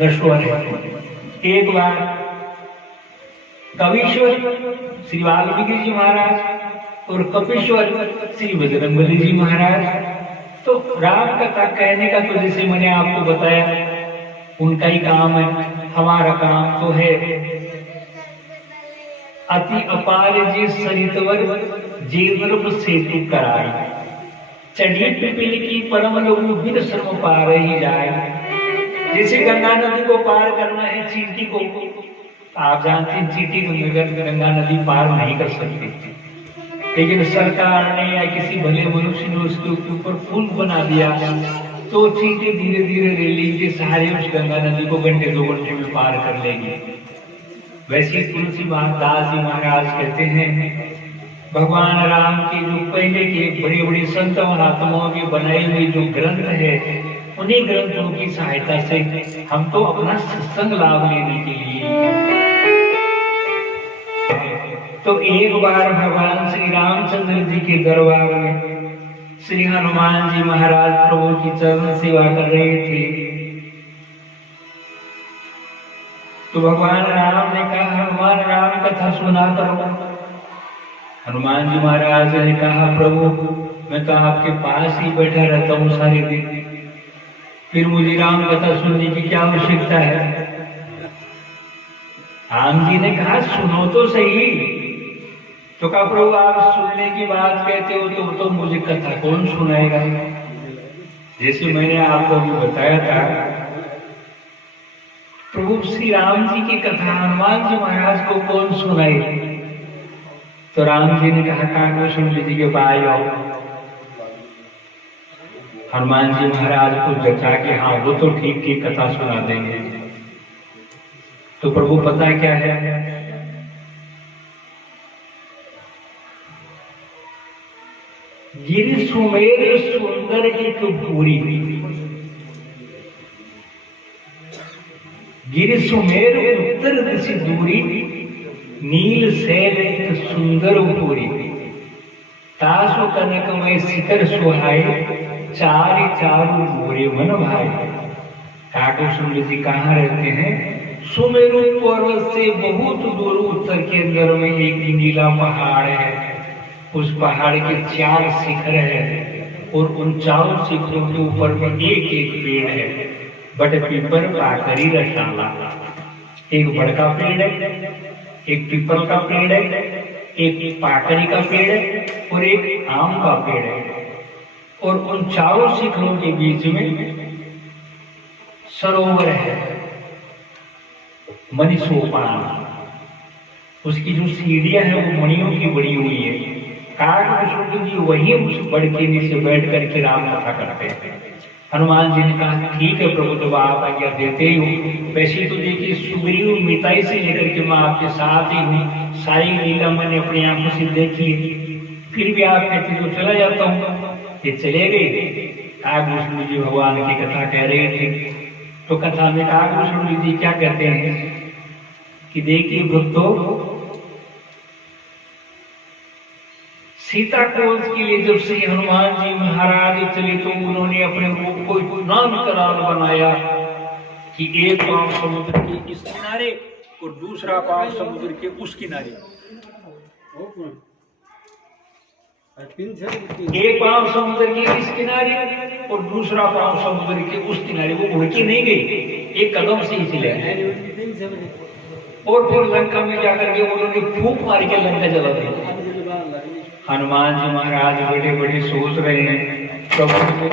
नश्वर है। एक बार कवीश्वर श्री वाल्मीकि जी महाराज और कपीश्वर श्री बजरंगबली जी महाराज, तो राम कथा कहने का तो जैसे मैंने आपको बताया उनका ही काम है। हमारा काम तो है अति अपार जी सरितवर जेवर सेतु कराई, चढ़ी पिपीली की परम लघु बिन श्रम पार ही जाए। जैसे गंगा नदी को पार करना है चींटी को, आप जानते हैं चींटी को गंगा नदी पार नहीं कर सकती, लेकिन सरकार ने या किसी भले मनुष्य ने उसके ऊपर पुल बना दिया तो चींटी धीरे धीरे रेलिंग के सहारे उस गंगा नदी को घंटे 2 घंटे में पार कर लेगी। वैसे तुलसी दास जी महाराज कहते हैं भगवान राम के जो पहले के बड़े बड़े संत महात्माओं के बनाए हुए जो ग्रंथ है, उन्हीं ग्रंथों की सहायता से हम तो अपना सत्संग लाभ लेने के लिए। तो एक बार भगवान श्री रामचंद्र जी के दरबार में श्री हनुमान जी महाराज प्रभु की चरण सेवा कर रहे थे, तो भगवान राम ने कहा हनुमान राम कथा सुना करो। हनुमान जी महाराज ने कहा प्रभु मैं तो आपके पास ही बैठा रहता हूँ सारे दिन, फिर मुझे राम कथा सुनने की क्या आवश्यकता है। राम जी ने कहा सुनो तो सही। तो कहा प्रभु आप सुनने की बात कहते हो तो मुझे कथा कौन सुनाएगा। जैसे मैंने आपको अभी बताया था प्रभु श्री राम जी की कथा हनुमान जी महाराज को कौन सुनाए। तो राम जी ने कहा काकभूषण जी के पास आओ। हनुमान जी महाराज को जचा के हाँ वो तो ठीक ठीक कथा सुना देंगे। तो प्रभु पता क्या है, गिरि सुमेर सुंदर एक भूरी, गिरि सुमेर उत्तर दिशि दूरी, नील सैल एक सुंदर भूरी, तासु कनकमय शिखर सुहाए, चारि चारु भूरे मन भाई। काकभूषण जी कहाँ रहते हैं, सुमेरु पर्वत से बहुत दूर उत्तर के अंदर में एक नीला पहाड़ है, उस पहाड़ के 4 शिखर है और उन 4 शिखरों के ऊपर में एक एक पेड़ है, बट पीपर पाकरी रसाला। एक बड़का पेड़ है, एक पीपल का पेड़ है, एक पाकरी का पेड़ है और एक आम का पेड़ है, और उन 4 शिखरों के बीच में सरोवर है मणिसोपान। उसकी जो सीढ़ियां है वो मणियों की बनी हुई है। काकभूषण जी वही उस बड़ के नीचे बैठ करके राम कथा करते हैं। हनुमान जी ने कहा ठीक है प्रभु तो आप आज्ञा देते ही हो। वैसे तो देखिए सुग्रीव मिताई से लेकर के मैं आपके साथ ही हूँ, सारी लीला मैंने अपनी आंखों से देखी है, फिर भी आप कहते तो चला जाता हूँ। ये चले गए। काकभूषण जी भगवान की कथा कह रहे थे, तो कथा में काकभूषण जी क्या कहते हैं कि देखिए भक्तों, सीता खोज के लिए जब श्री हनुमान जी महाराज चले तो उन्होंने अपने को नामकरण बनाया कि एक पांव समुद्र के इस किनारे और दूसरा पांव समुद्र के उस किनारे। एक पांव समुद्र के इस किनारे और दूसरा पांव समुद्र के उस किनारे। वो उड़ के नहीं गई, एक कदम से ही चले गए। और फिर लंका में जाकर के उन्होंने फूंक मार के लंका जला दी। हनुमान जी महाराज बड़े बड़े सोच रहे हैं, प्रभु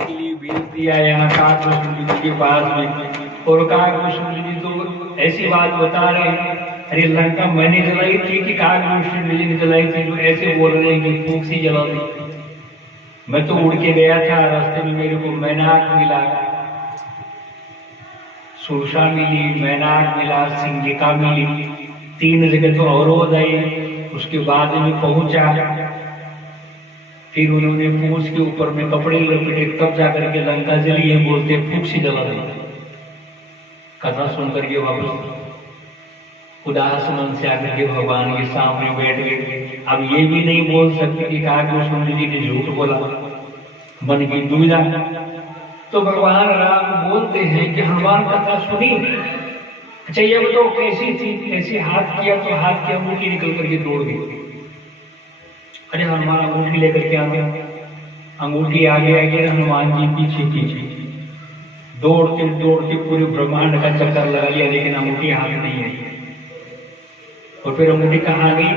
के लिए भेज दिया यहाँ काकभूषण जी के पास में, और काकभूषण जी तो ऐसी बात बता रहे हैं अरे लंका मैंने जलाई थी कि काकभूषण जी ने जलाई थी, तो ऐसे बोल रहे हैं कि फूंक सी जला दी। मैं तो उड़ के गया था, रास्ते में मेरे को मैनाक मिला, सुरसा मिली, मैनाक मिला, सिंगिका मिली, 3 जगह तो अवरोध आई। उसके बाद में पहुंचा, फिर उन्होंने पूंछ के ऊपर में कपड़े लपेटे, तब जाकर के लंका जली है बोलते फूंक सी जला दी। कथा सुनकर के वापस उदास मन से आकर के भगवान के सामने बैठ गए। अब ये भी नहीं बोल सकते कि काकभूषण जी ने झूठ बोला, मन की दुविधा। तो भगवान राम बोलते हैं कि हनुमान कथा सुनी, अच्छा ये बताओ कैसी थी, कैसे हाथ किया, तो हाथ की अंगूठी निकल करके दौड़ गई। अरे हनुमान अंगूठी लेकर के आ गए, अंगूठी आगे आगे, हनुमान जी पीछे पीछे, दौड़ते दौड़ते पूरे ब्रह्मांड का चक्कर लगा लिया, लेकिन अंगूठी हाथ नहीं आई। और फिर अंगूठी कहाँ गई?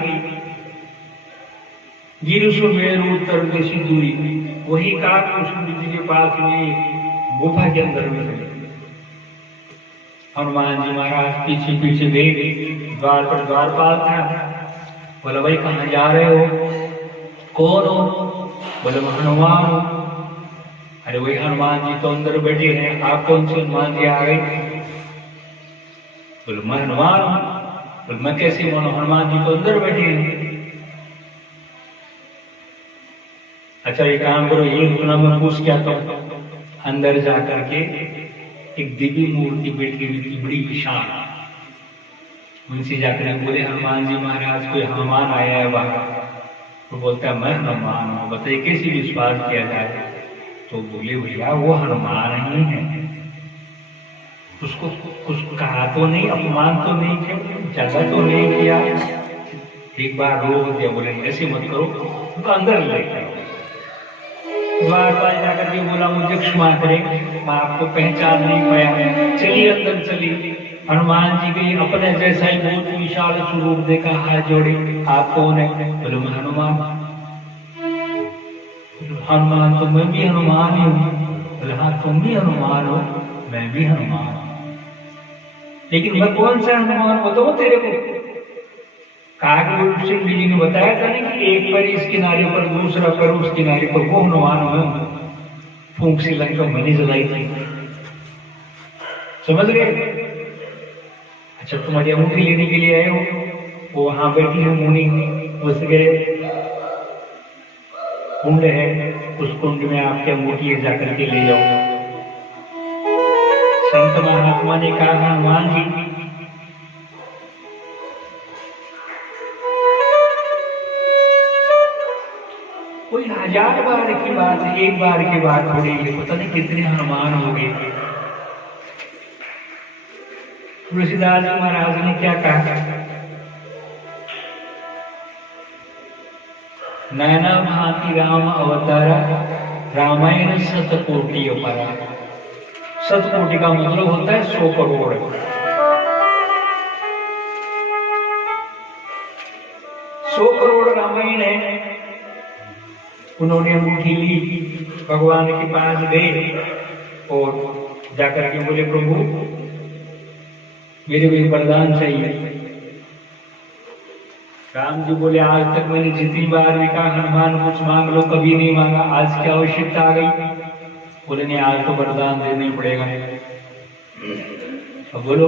गिरिशु मेरु उत्तर देशी दूरी, वही काकभूषण जी के पास में गुफा के अंदर में चले। हनुमान जी महाराज पीछे पीछे गए, द्वार पर द्वारपाल था, बोला भाई कहाँ जा रहे हो, कौन हो? बोले मैं हनुमान हूं। अरे वही हनुमान जी तो अंदर बैठे हैं, आप कौन से हनुमान जी आ गए? बोले मैं हनुमान हूं। बोले मैं कैसे मानो, हनुमान जी तो अंदर बैठे हैं। अच्छा ये काम करो, ये रुकना, मैं पूछ क्या तो अंदर जाकर के एक दिव्य मूर्ति बैठी हुई थी, बड़ी विशाल, उनसे जाकर बोले हनुमान जी महाराज कोई हनुमान आया है बाहर। तो बोलता है मैं हनुमान हूँ, बताइए कैसे विश्वास किया जाए? तो बोले भैया वो हनुमान ही है, उसको कुछ कहा तो नहीं, अपमान तो नहीं किया, ज्यादा तो नहीं किया, एक बार रोक दिया, बोले ऐसे मत करो, तो अंदर लेकर द्वारपाल जाकर के बोला मुझे क्षमा करें, मैं आपको पहचान नहीं पाया, चलिए अंदर चलिए। हनुमान जी गई, अपने जैसा ही बहुत विशाल स्वरूप देखा, हाथ जोड़े, आप कौन है? बोले मैं हनुमान। हनुमान तो मैं भी हनुमान ही हूँ। बोले हाँ तुम भी हनुमान हो, मैं भी हनुमान हूँ, लेकिन मैं कौन सा हनुमान बताओ तेरे को? काकभूषण जी ने बताया था ना कि एक पैर इस किनारे पर, दूसरा पैर उस किनारे पर, वो हनुमान हूं, फूंक से लंका मनी जलाई थी, समझ गए? अच्छा तुम्हारी अंगूठी लेने के लिए आए हो, वो वहां बैठी है मुनि, उस गए कुंड है, उस कुंड में आपकी अंगूठी जाकर के ले जाओ। संत महात्मा ने कहा हनुमान जी कोई 1000 बार की बात है, एक बार की बात हो रही है, पता नहीं कितने हनुमान हो गए। तुलसीदास जी महाराज ने क्या कहा? नैना भांति राम अवतारा, रामायण शतकोटि अपरा। शतकोटि का मतलब होता है 100 करोड़। 100 करोड़ रामायण है। उन्होंने अंगूठी ली, भगवान के पास गए और जाकर के बोले प्रभु मेरे को वरदान चाहिए। राम जी बोले आज तक मैंने जितनी बार भी कहा हनुमान कुछ मांग लो, कभी नहीं मांगा, आज क्या आवश्यकता आ गई? बोले नहीं आज तो वरदान देना ही पड़ेगा। अब बोलो।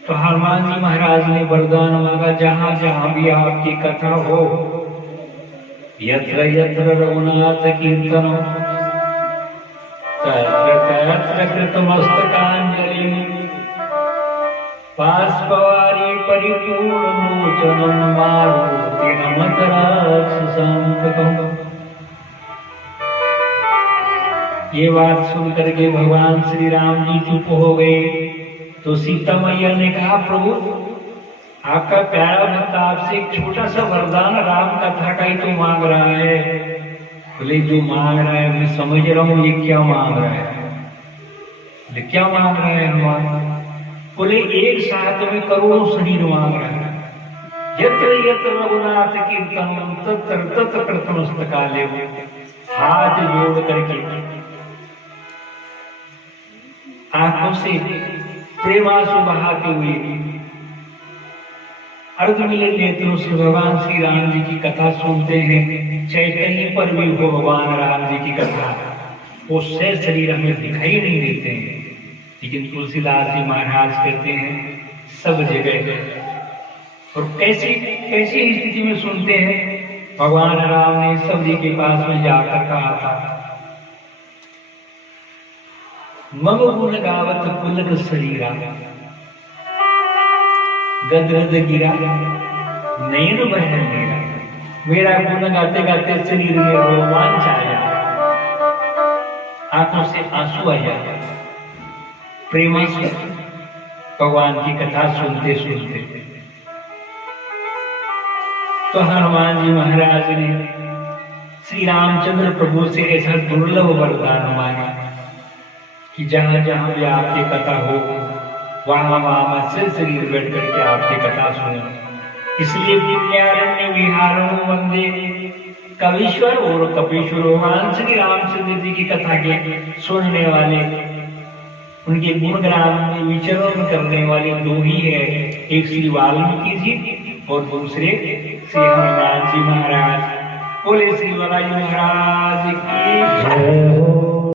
तो हनुमान जी महाराज ने वरदान मांगा, जहां जहां भी आपकी कथा हो, यत्र यत्र रघुनाथ कीर्तन तत्र तत्र कृतमस्तकांजलि, बाष्पवारी परिपूर्ण लोचनं मारुति नमत राक्षसान्तकम्। ये बात सुनकर के भगवान श्री राम जी चुप हो गए। तो सीता मैया ने कहा प्रभु आपका प्यारा भक्त आपसे एक छोटा सा वरदान राम कथा का ही तो मांग रहा है। बोले जो मांग रहा है मैं समझ रहा हूं, ये क्या मांग रहा है? बोले क्या मांग रहा है हनुमान? बोले एक साथ में करोड़ों शरीर मांग रहा है। यत्र यत्र रघुनाथ कीर्तन तत्र तत्र कृतमस्तकाले, हाथ जोड़ करके आंखों से प्रेमांसु बहाते हुए अर्ध मिलन नेत्रों से भगवान श्री राम जी की कथा सुनते हैं। चाहे कहीं पर भी हो भगवान राम जी की कथा, वो सह शरीर हमें दिखाई नहीं देते हैं, लेकिन तुलसीदास जी महाराज कहते हैं सब जगह। और कैसी कैसी स्थिति में सुनते हैं? भगवान राम ने सब जी के पास में जाकर कहा था मम गुण गावत पुलक शरीरा, गदगद गिरा नयन बहन मेरा। मेरा गुण गाते गाते शरीर में रोमांच आया। आंखों से आंसू आ जाते, प्रेम से भगवान की कथा सुनते सुनते। तो हनुमान जी महाराज ने श्री रामचंद्र प्रभु से ऐसा दुर्लभ वरदान मांगा कि जहां जहां भी आपकी कथा हो वहां वहां मैं सिर शरीर बैठ करके आपकी कथा सुनूं। इसलिए पुण्यारण्य विहारो वंदे कवीश्वर और कपीश्वर, भगवान श्री रामचंद्र जी की कथा के सुनने वाले, उनके गुणगान में विचरण करने वाले दो ही है, एक श्री वाल्मीकि जी और दूसरे श्री हनुमान जी महाराज। बोले श्री बालाजी महाराज की जय।